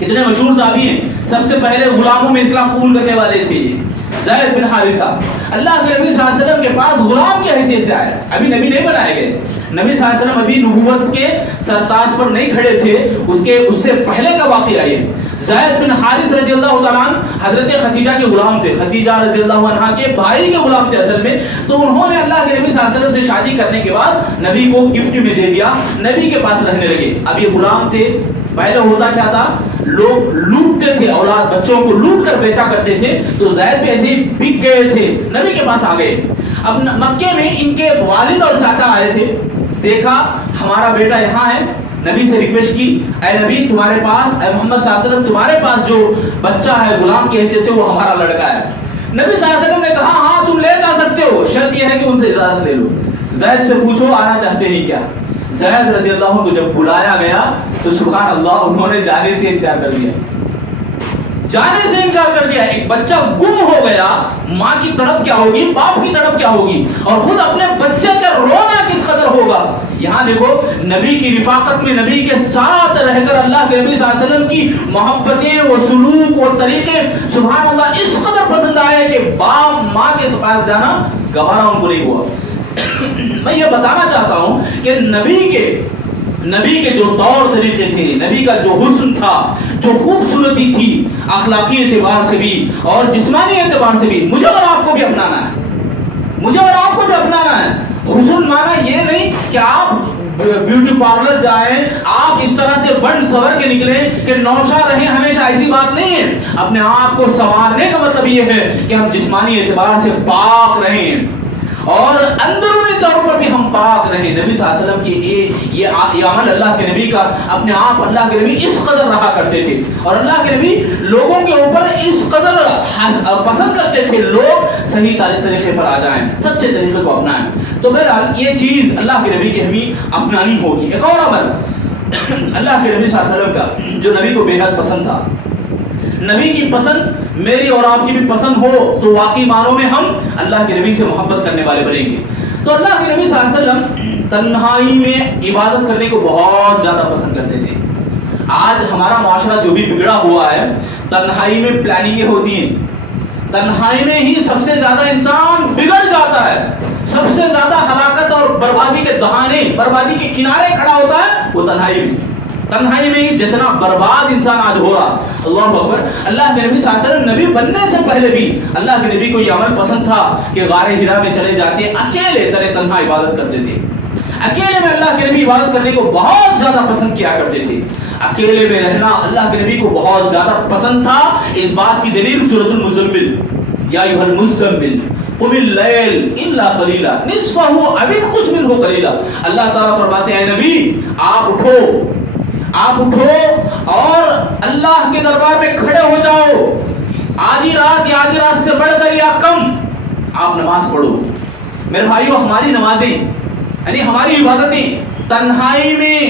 کتنے مشہور صحابی ہیں، سب سے پہلے غلاموں میں اسلام قبول کرنے والے تھے زید بن حارثہ۔ اللہ کے نبی صلی اللہ علیہ وسلم کے پاس غلام کی حیثیت سے آئے، ابھی نبی نہیں بنائے گئے، نبی صلی اللہ علیہ وسلم ابھی نبوت کے سرتاج پر نہیں کھڑے تھے، اس سے پہلے کا واقعہ ہے۔ زید بن حارث رضی اللہ تعالیٰ عنہ حضرت خدیجہ کے غلام تھے، خدیجہ رضی اللہ عنہا کے بھائی کے غلام تھے اصل میں. تو انہوں نے اللہ کے نبی صلی اللہ علیہ وسلم سے شادی کرنے کے بعد نبی کو گفٹ میں دے دیا، نبی کے پاس رہنے لگے. اب یہ غلام تھے. پہلے ہوتا کیا تھا، لوگ لوٹتے تھے، اولاد بچوں کو لوٹ کر بیچا کرتے تھے. تو زید بھی ایسے ہی بک گئے تھے، نبی کے پاس آ گئے. اب مکے میں ان کے والد اور چاچا آئے تھے، دیکھا ہمارا بیٹا یہاں ہے. نبی سے ریکویسٹ کی، اے نبی تمہارے پاس، اے محمد صلی اللہ علیہ وسلم تمہارے پاس جو بچہ ہے غلام کی حیثیت سے وہ ہمارا لڑکا ہے. نبی صلی اللہ علیہ وسلم نے کہا ہاں تم لے جا سکتے ہو، شرط یہ ہے کہ ان سے اجازت لے لو. زید سے پوچھو آنا چاہتے ہیں کیا. زید رضی اللہ عنہ کو جب بلایا گیا تو سبحان اللہ انہوں نے جانے سے انکار کر دیا، جانے سے انکار کر دیا. ایک بچہ گم ہو گیا، ماں کی تڑپ کیا ہوگی، باپ کی تڑپ کیا ہوگی، اور خود اپنے بچے کا رونا کس قدر ہوگا. یہاں دیکھو نبی کی رفاقت میں، نبی کے ساتھ رہ کر اللہ کے نبی صلی اللہ علیہ وسلم کی محبتیں و سلوک و طریقے سبحان اللہ اس قدر پسند آئے کہ باپ ماں کے پاس جانا گوارا ان کو نہیں ہوا. میں یہ بتانا چاہتا ہوں کہ نبی کے جو طور طریقے تھے، نبی کا جو حسن تھا، جو خوبصورتی تھی اخلاقی اعتبار سے بھی اور جسمانی اعتبار سے بھی، مجھے اور آپ کو بھی اپنانا ہے. مجھے اور آپ کو بھی اپنانا ہے. حسن مانا یہ نہیں کہ آپ بیوٹی پارلر جائیں، آپ اس طرح سے بن سور کے نکلیں کہ نوشا رہیں ہمیشہ، ایسی بات نہیں ہے. اپنے آپ کو سنوارنے کا مطلب یہ ہے کہ ہم جسمانی اعتبار سے پاک رہیں اور اندرونی طور پر بھی ہم پاک رہیں. نبی صلی اللہ علیہ وسلم کی یہ عمل اللہ کے نبی کا، اپنے آپ اللہ کے نبی اس قدر رہا کرتے تھے اور اللہ کے نبی لوگوں کے اوپر اس قدر پسند کرتے تھے لوگ صحیح طریقے پر آ جائیں، سچے طریقے کو اپنائیں. تو بہرحال یہ چیز اللہ کے نبی کی ہمیں اپنانی ہوگی. ایک اور عمل اللہ کے نبی صلی اللہ علیہ وسلم کا جو نبی کو بے حد پسند تھا، نبی کی پسند میری اور آپ کی بھی پسند ہو تو واقعی معنوں میں ہم اللہ کے نبی سے محبت کرنے والے بنیں گے. تو اللہ کے نبی صلی اللہ علیہ وسلم تنہائی میں عبادت کرنے کو بہت زیادہ پسند کرتے تھے. آج ہمارا معاشرہ جو بھی بگڑا ہوا ہے، تنہائی میں پلاننگیں ہوتی ہیں، تنہائی میں ہی سب سے زیادہ انسان بگڑ جاتا ہے، سب سے زیادہ ہلاکت اور بربادی کے دہانے، بربادی کے کنارے کھڑا ہوتا ہے وہ تنہائی میں. تنہائی میں ہی جتنا برباد انسان آج ہو رہا. اللہ اکبر. اللہ کے نبی صلی اللہ علیہ وسلم نبی بننے سے پہلے بھی اللہ کے نبی کو یہ عمل پسند تھا کہ غار حرا میں چلے جاتے، اکیلے تنہا عبادت کرتے تھے. اکیلے میں اللہ کے نبی عبادت کرنے کو بہت زیادہ پسند کیا کرتے تھے. اکیلے میں رہنا اللہ کے نبی کو بہت زیادہ پسند تھا. اس بات کی دلیل سورۃ المزمل، یا ایھا المزمل قم اللیل الا قلیلا نصفہ او انقص منہ قلیلا. اللہ تعالیٰ فرماتے ہیں اے نبی آپ اٹھو اور اللہ کے دربار میں کھڑے ہو جاؤ. آدھی رات یا آدھی رات سے بڑھ کر یا کم آپ نماز پڑھو. میرے بھائیو، ہماری نمازیں یعنی ہماری عبادتیں تنہائی میں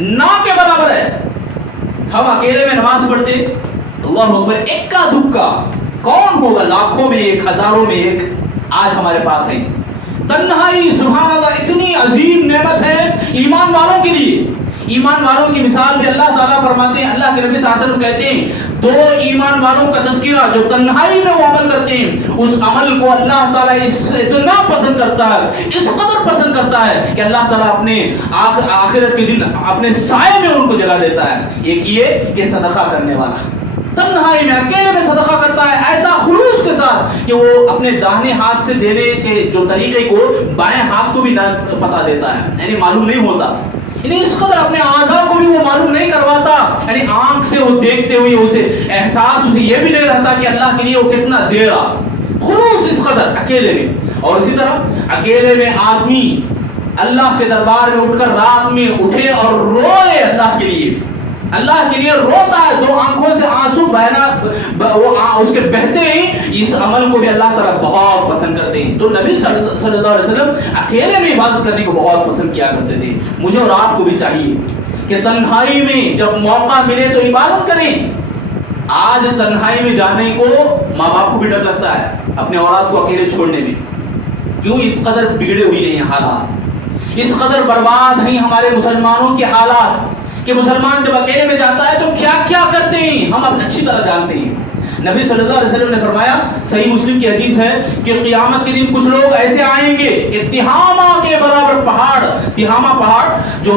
نہ کے برابر ہے. ہم اکیلے میں نماز پڑھتے، اللہ اکبر، اکا دکا کون ہوگا، لاکھوں میں ایک، ہزاروں میں ایک آج ہمارے پاس ہے. تنہائی سبحان اللہ اتنی عظیم نعمت ہے ایمان والوں کے لیے. ایمان والوں کی مثال بھی اللہ تعالیٰ فرماتے ہیں، اللہ کے نبی صلی اللہ علیہ وسلم کہتے ہیں دو ایمان والوں کا تذکرہ جو تنہائی میں وہ عمل کرتے ہیں، اس عمل کو اللہ تعالیٰ اتنا پسند کرتا ہے، اس قدر پسند کرتا ہے کہ اللہ تعالیٰ اپنے آخرت کے دن اپنے سائے میں ان کو جلا دیتا ہے. ایک یہ کہ صدقہ کرنے والا تنہائی میں اکیلے میں صدقہ کرتا ہے ایسا خلوص کے ساتھ کہ وہ اپنے داہنے ہاتھ سے دینے کے جو طریقے کو بائیں ہاتھ کو بھی نہ پتا دیتا ہے، یعنی معلوم نہیں ہوتا. یعنی اس قدر اپنے اعضاء کو بھی وہ معلوم نہیں کرواتا، یعنی آنکھ سے وہ دیکھتے ہوئے اسے احساس اسے یہ بھی نہیں رہتا کہ اللہ کے لیے وہ کتنا دے رہا. خلوص اس قدر اکیلے میں. اور اسی طرح اکیلے میں آدمی اللہ کے دربار میں اٹھ کر رات میں اٹھے اور روئے اللہ کے لیے روتا ہے، دو آنکھوں سے آنسو بہنا وہ اس کے بہتے ہی، اس عمل کو بھی اللہ تعالیٰ بہت پسند کرتے ہیں. تو نبی صلی اللہ علیہ وسلم اکیلے میں عبادت کرنے کو بہت پسند کیا کرتے تھے. مجھے اور آپ کو بھی چاہیے کہ تنہائی میں جب موقع ملے تو عبادت کریں. آج تنہائی میں جانے کو ماں باپ کو بھی ڈر لگتا ہے اپنے اولاد کو اکیلے چھوڑنے میں. کیوں؟ اس قدر بگڑے ہوئے ہیں حالات، اس قدر برباد ہیں ہمارے مسلمانوں کے حالات کہ مسلمان جب اکیلے میں جاتا ہے تو کیا کیا کرتے ہیں ہم اب اچھی طرح جانتے ہیں. نبی صلی اللہ علیہ وسلم نے فرمایا، صحیح مسلم کی حدیث ہے کہ قیامت کے دن کچھ لوگ ایسے آئیں گے کہ تہامہ کے برابر پہاڑ، تہامہ پہاڑ جو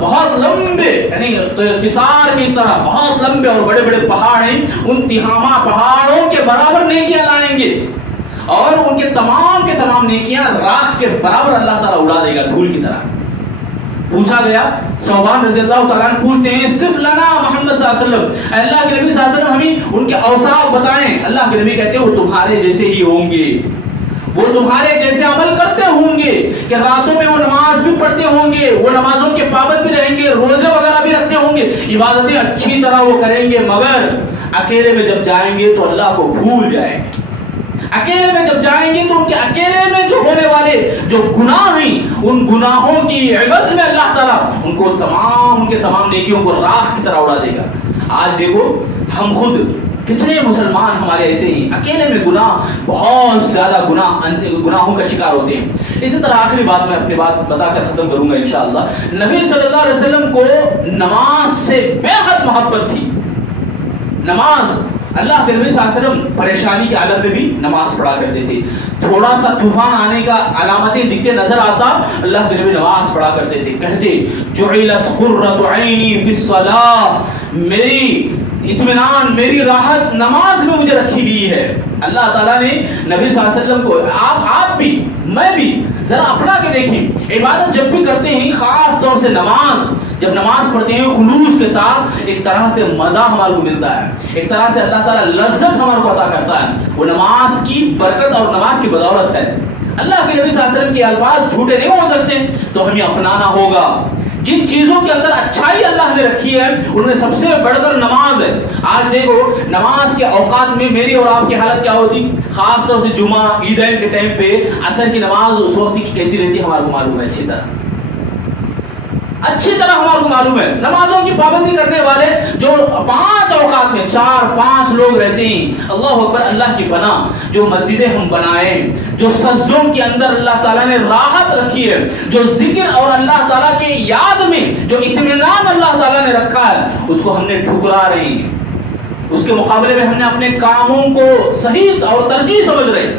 بہت لمبے یعنی قطار کی طرح بہت لمبے اور بڑے بڑے پہاڑ ہیں، ان تہامہ پہاڑوں کے برابر نیکیاں لائیں گے اور ان کے تمام نیکیاں راکھ کے برابر اللہ تعالیٰ اڑا دے گا دھول کی طرح۔ پوچھا گیا، ثوبان رضی اللہ تعالیٰ عنہ پوچھتے ہیں صرف لنا محمد صلی اللہ علیہ وسلم، اللہ کے نبی صلی اللہ علیہ وسلم ہمیں ان کے اوصاف بتائیں۔ اللہ کے نبی کہتے ہیں وہ تمہارے جیسے ہی ہوں گے، وہ تمہارے جیسے عمل کرتے ہوں گے کہ راتوں میں وہ نماز بھی پڑھتے ہوں گے، وہ نمازوں کے پابند بھی رہیں گے، روزے وغیرہ بھی رکھتے ہوں گے، عبادتیں اچھی طرح وہ کریں گے، مگر اکیلے میں جب جائیں گے تو اللہ کو بھول جائیں گے۔ اکیلے میں جب جائیں گے تو ان کے اکیلے میں جو ہونے والے جو گناہ ہیں، ان گناہوں کی عوض میں اللہ تعالیٰ ان کو ان کے تمام نیکیوں کو راکھ کی طرح اڑا دے گا۔ آج دیکھو ہم خود کتنے مسلمان ہمارے ایسے ہی اکیلے میں گناہ، بہت زیادہ گناہوں کا شکار ہوتے ہیں۔ اسی طرح آخری بات میں اپنی بات بتا کر ختم کروں گا انشاءاللہ۔ نبی صلی اللہ علیہ وسلم کو نماز سے بے حد محبت تھی۔ نماز، اللہ کے نبی صلی اللہ علیہ وسلم پریشانی کی حالت میں بھی نماز پڑھا کرتے تھے۔ تھوڑا سا طوفان آنے کا علامتیں دکھتے نظر آتا، اللہ کے نبی نماز پڑھا کرتے تھے، کہتے جعلت قرۃ عینی فی الصلاۃ، میری اطمینان، میری راحت نماز میں مجھے رکھی گئی ہے۔ اللہ تعالیٰ نے نبی صلی اللہ علیہ وسلم کو، آپ بھی میں بھی ذرا اپنا کے دیکھیں، عبادت جب بھی کرتے ہیں، خاص طور سے نماز جب نماز پڑھتے ہیں خلوص کے ساتھ، ایک طرح سے مزہ ہمارے کو ملتا ہے، ایک طرح سے اللہ تعالیٰ لذت ہمارے کو عطا کرتا ہے۔ وہ نماز کی برکت اور نماز کی بدولت ہے۔ اللہ کے نبی صلی اللہ علیہ وسلم کے الفاظ جھوٹے نہیں ہو سکتے، تو ہمیں اپنانا ہوگا۔ جن چیزوں کے اندر اچھائی اللہ نے رکھی ہے ان میں سب سے بڑھ کر نماز ہے۔ آج دیکھو نماز کے اوقات میں میری اور آپ کی حالت کیا ہوتی، خاص طور سے جمعہ عیدین کے ٹائم پہ عصر کی نماز اس وقت کی کیسی رہتی ہے ہمارے کو معلوم ہے، اچھی طرح ہمارے کو معلوم ہے۔ نمازوں کی پابندی کرنے والے جو 5 اوقات میں 4-5 لوگ رہتے ہیں، اللہ اکبر، اللہ کی پناہ، جو مسجدیں ہم بنائیں، جو سجدوں کے اندر اللہ تعالیٰ نے راحت رکھی ہے، جو ذکر اور اللہ تعالیٰ کے یاد میں جو اطمینان اللہ تعالیٰ نے رکھا ہے، اس کو ہم نے ٹھکرا رہے ہیں۔ اس کے مقابلے میں ہم نے اپنے کاموں کو صحیح اور ترجیح سمجھ رہے ہیں۔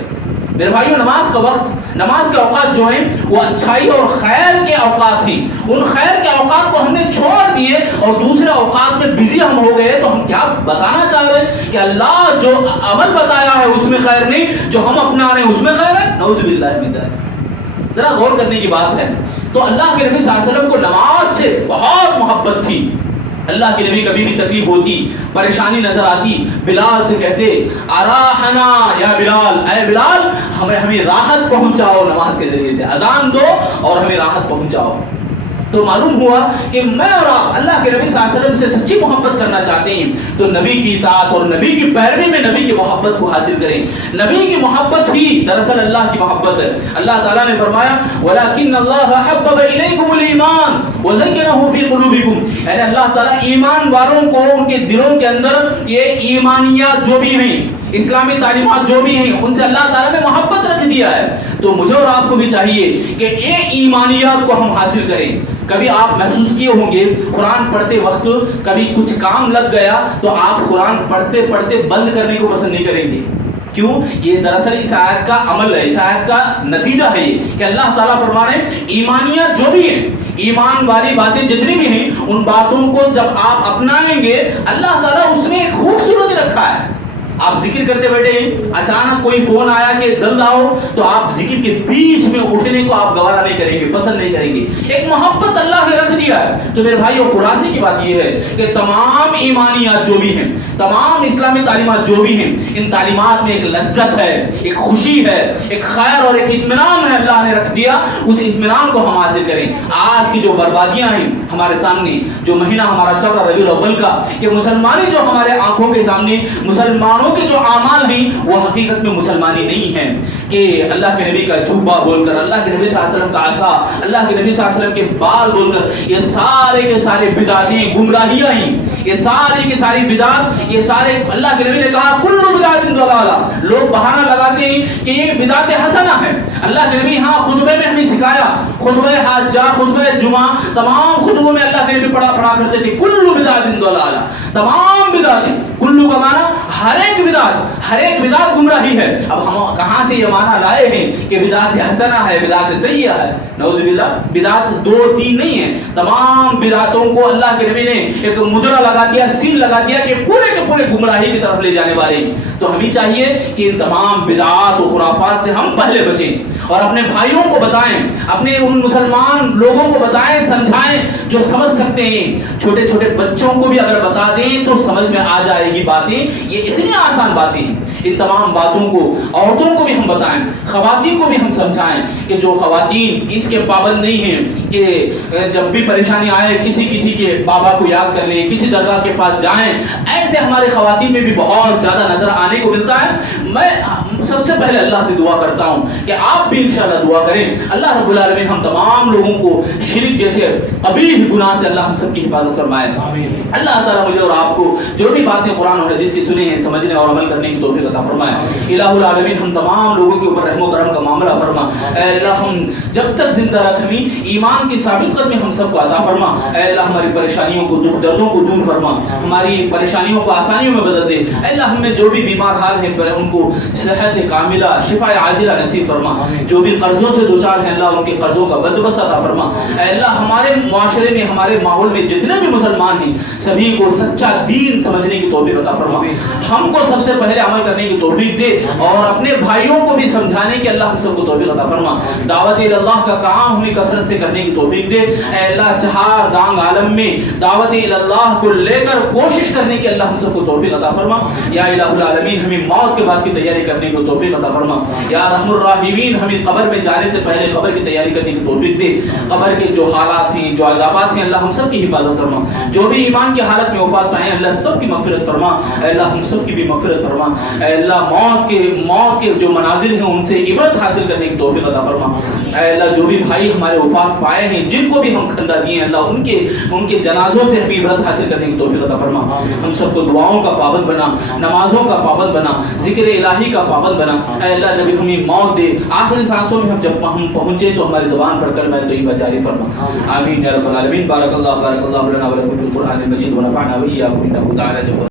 میرے بھائیو، نماز کا وقت، نماز کے اوقات جو ہیں وہ اچھائی اور خیر کے اوقات ہیں۔ ان خیر کے اوقات کو ہم نے چھوڑ دیے اور دوسرے اوقات میں بزی ہم ہو گئے، تو ہم کیا بتانا چاہ رہے ہیں کہ اللہ جو عمل بتایا ہے اس میں خیر نہیں، جو ہم اپنا رہے ہیں اس میں خیر ہے؟ نعوذ باللہ من ذلک۔ ذرا غور کرنے کی بات ہے۔ تو اللہ کے نبی صلی اللہ علیہ وسلم کو نماز سے بہت محبت تھی۔ اللہ کے نبی کبھی بھی تکلیف ہوتی، پریشانی نظر آتی، بلال سے کہتے اراحنا یا بلال، اے بلال ہمیں راحت پہنچاؤ، نماز کے ذریعے سے اذان دو اور ہمیں راحت پہنچاؤ۔ تو معلوم ہوا کہ میں اور آپ اللہ کے نبی صلی اللہ علیہ وسلم سے سچی محبت کرنا چاہتے ہیں تو نبی کی اطاعت اور نبی کی پیروی میں نبی کی محبت کو حاصل کریں۔ نبی کی محبت ہی دراصل اللہ کی محبت ہے۔ اللہ تعالیٰ نے فرمایا وَلَكِنَّ اللَّهَ حَبَّبَ إِلَيْكُمُ الْإِيمَانَ وَزَيَّنَهُ فِي قُلُوبِكُمْ، یعنی اللہ تعالیٰ ایمان والوں کو ان کے دلوں کے اندر یہ ایمانیات جو بھی ہیں، اسلامی تعلیمات جو بھی ہیں، ان سے اللہ تعالیٰ نے محبت رکھ دیا ہے۔ تو مجھے اور آپ کو بھی چاہیے کہ یہ ایمانیات کو ہم حاصل کریں۔ کبھی آپ محسوس کیے ہوں گے قرآن پڑھتے وقت کبھی کچھ کام لگ گیا تو آپ قرآن پڑھتے پڑھتے بند کرنے کو پسند نہیں کریں گے۔ کیوں؟ یہ دراصل اس آیت کا عمل ہے، اس آیت کا نتیجہ ہے یہ کہ اللہ تعالیٰ فرما رہے ہیں ایمانیات جو بھی ہیں، ایمان والی باتیں جتنی بھی ہیں، ان باتوں کو جب آپ اپنائیں گے اللہ تعالیٰ اس میں ایک خوبصورتی رکھا ہے۔ آپ ذکر کرتے بیٹھے ہیں، اچانک کوئی فون آیا کہ جلد آؤ، تو آپ ذکر کے بیچ میں اٹھنے کو آپ گوارا نہیں کریں گے، پسند نہیں کریں گے۔ ایک محبت اللہ نے رکھ دیا ہے۔ تو میرے بھائیو، خلاصے کی بات یہ ہے کہ تمام ایمانیات جو بھی ہیں، تمام اسلامی تعلیمات جو بھی ہیں، ان تعلیمات میں ایک لذت ہے، ایک خوشی ہے، ایک خیر اور ایک اطمینان ہے، اللہ نے رکھ دیا۔ اس اطمینان کو ہم حاصل کریں۔ آج کی جو بربادیاں ہیں ہمارے سامنے، جو مہینہ ہمارا چل رہا ربیع الاول کا، کہ مسلمانی جو ہمارے آنکھوں کے سامنے، مسلمانوں کے جو اعمال ہیں وہ حقیقت میں مسلمانی نہیں ہیں، کہ اللہ کے نبی کا جھبا بول کر، اللہ کے نبی صلی اللہ علیہ وسلم کا عصا، اللہ کے نبی صلی اللہ علیہ وسلم کے بال بول کر، یہ سارے کے سارے بدعتیں، گمراہیاں ہیں، یہ ساری کی ساری بدعت، یہ سارے اللہ کے نبی نے کہا کل بدعت ضلالہ۔ لوگ بہانہ لگاتے ہیں کہ یہ بدعت حسنہ ہے۔ اللہ کے نبی ہاں خطبے میں ہمیں سکھایا، خطبہ حاجہ، خطبہ جمعہ، تمام خطبوں میں اللہ کے نبی پڑھا کرتے تھے کل بدعت ضلالہ، تمام بدعتیں، کلو کا معنی ہر ایک بدعت گمراہی ہے. اب ہم کہاں سے یہ معنی لائے ہیں کہ بدعت حسنہ ہے بدعت سیئہ ہے؟ نعوذ باللہ. بدعت 2-3 نہیں ہے، تمام بدعتوں کو اللہ کے نبی نے ایک مدرہ لگا دیا، سیل لگا دیا کہ پورے کے پورے گمراہی کی طرف لے جانے والے ہیں. تو ہمیں چاہیے کہ ان تمام بدعات و خرافات سے ہم پہلے بچیں اور اپنے بھائیوں کو بتائیں، اپنے ان مسلمان لوگوں کو بتائیں، سمجھائیں جو سمجھ سکتے ہیں. چھوٹے چھوٹے بچوں کو بھی اگر بتا دیں تو سمجھ میں آ جائے گی باتیں. یہ اتنی آسان باتیں ہیں. ان تمام باتوں کو عورتوں کو بھی ہم بتائیں، خواتین کو بھی ہم سمجھائیں کہ جو خواتین اس کے پابند نہیں ہیں کہ جب بھی پریشانی آئے کسی کے بابا کو یاد کر لیں، کسی درگاہ کے پاس جائیں. ایسے ہمارے خواتین میں بھی بہت زیادہ نظر آنے کو ملتا ہے. میں سب سے پہلے اللہ سے دعا کرتا ہوں کہ آپ بھی انشاءاللہ دعا کریں. اللہ رب العالمین ہم تمام لوگوں کو شرک جیسے قبیح گناہ سے اللہ ہم سب کی حفاظت فرمائے. اللہ تعالیٰ مجھے اور آپ کو جو بھی باتیں قرآن اور حدیث کی سنی ہیں سمجھنے اور عمل کرنے کی توفیق عطا فرمائے. الہ العالمین ہم تمام لوگوں کے اوپر رحم و کرم کا معاملہ فرما. اے اللہ ہم جب تک زندہ رکھ ہمیں ایمان کی ثابت قدمی ہم سب کو عطا فرما. اے اللہ ہماری پریشانیوں کو دکھ دردوں کو دور فرما، ہماری پریشانیوں کو آسانیوں میں بدل دے. اے اللہ ہم میں جو بھی بیمار حال ہیں ان کو صحت کاملہ شفا عاجلہ نصیب فرما. جو بھی قرضوں سے دوچار ہیں اللہ ان کے قرضوں کا بندوبست عطا فرما. اے اللہ ہمارے معاشرے میں ہمارے ماحول میں جتنے بھی مسلمان ہیں سبھی کو سچا دین سمجھنے کی توفیق عطا فرما. ہم کو سب سے پہلے عمل کرنے کی توفیق دے اور اپنے بھائیوں کو بھی سمجھانے کی اللہ ہم سب کو توفیق عطا فرما. دعوت اللہ کا کام ہمیں کثرت سے کرنے کی توفیق دے. اے اللہ چہار دانگ عالم میں دعوت اللہ کو لے کر کوشش کرنے کی اللہ ہم سب کو توفیق عطا فرما. یا الہ العالمین ہمیں موت کے بعد کی تیاری کرنے کی توفیق عطا فرما. یا رحم الراحمین ہمیں قبر میں جانے سے پہلے قبر کی تیاری کرنے کی توفیق دے. قبر کے جو حالات ہیں جو عذابات ہیں اللہ ہم سب کی حفاظت فرما. جو بھی ایمان کی حالت میں وفات پائے اللہ سب کی مغفرت فرما. اے اللہ ہم سب کی بھی مغفرت فرما. اے اللہ موت کے جو مناظر ہیں ان سے عبرت حاصل کرنے کی توفیق عطا فرما. اے اللہ جو بھی بھائی ہمارے وفات پائے ہیں جن کو بھی ہم کھندا دیے ہیں اللہ ان کے جنازوں سے ہمیں عبرت حاصل کرنے کی توفیق عطا فرما. ہم سب کو دعاؤں کا پابند بنا، نمازوں کا پابند بنا، ذکر الہی کا پابند بنا. اے اللہ جب ہمیں موت دے آخری سانسوں میں جب ہم پہنچے تو ہماری زبان پر کلمہ طیبہ جاری فرما. آمین یا رب العالمین. بارک اللہ لنا و لکم فی القرآن المجید ونفعنا وإیاکم انہ تعالی